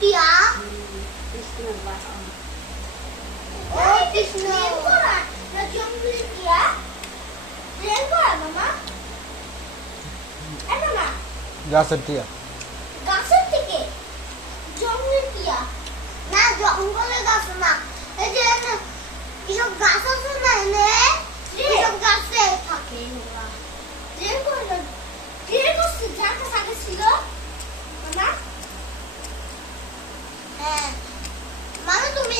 টিয়া টিয়া না গাছের টিয়া গাছের থেকে জঙ্গলি টিয়া না জঙ্গলের গাছ না এই যে কিসব গাছ আছে না এনে কিসব গাছে থাকে ট্রেন করে ট্রেন করছে যাকে সাথে ছিল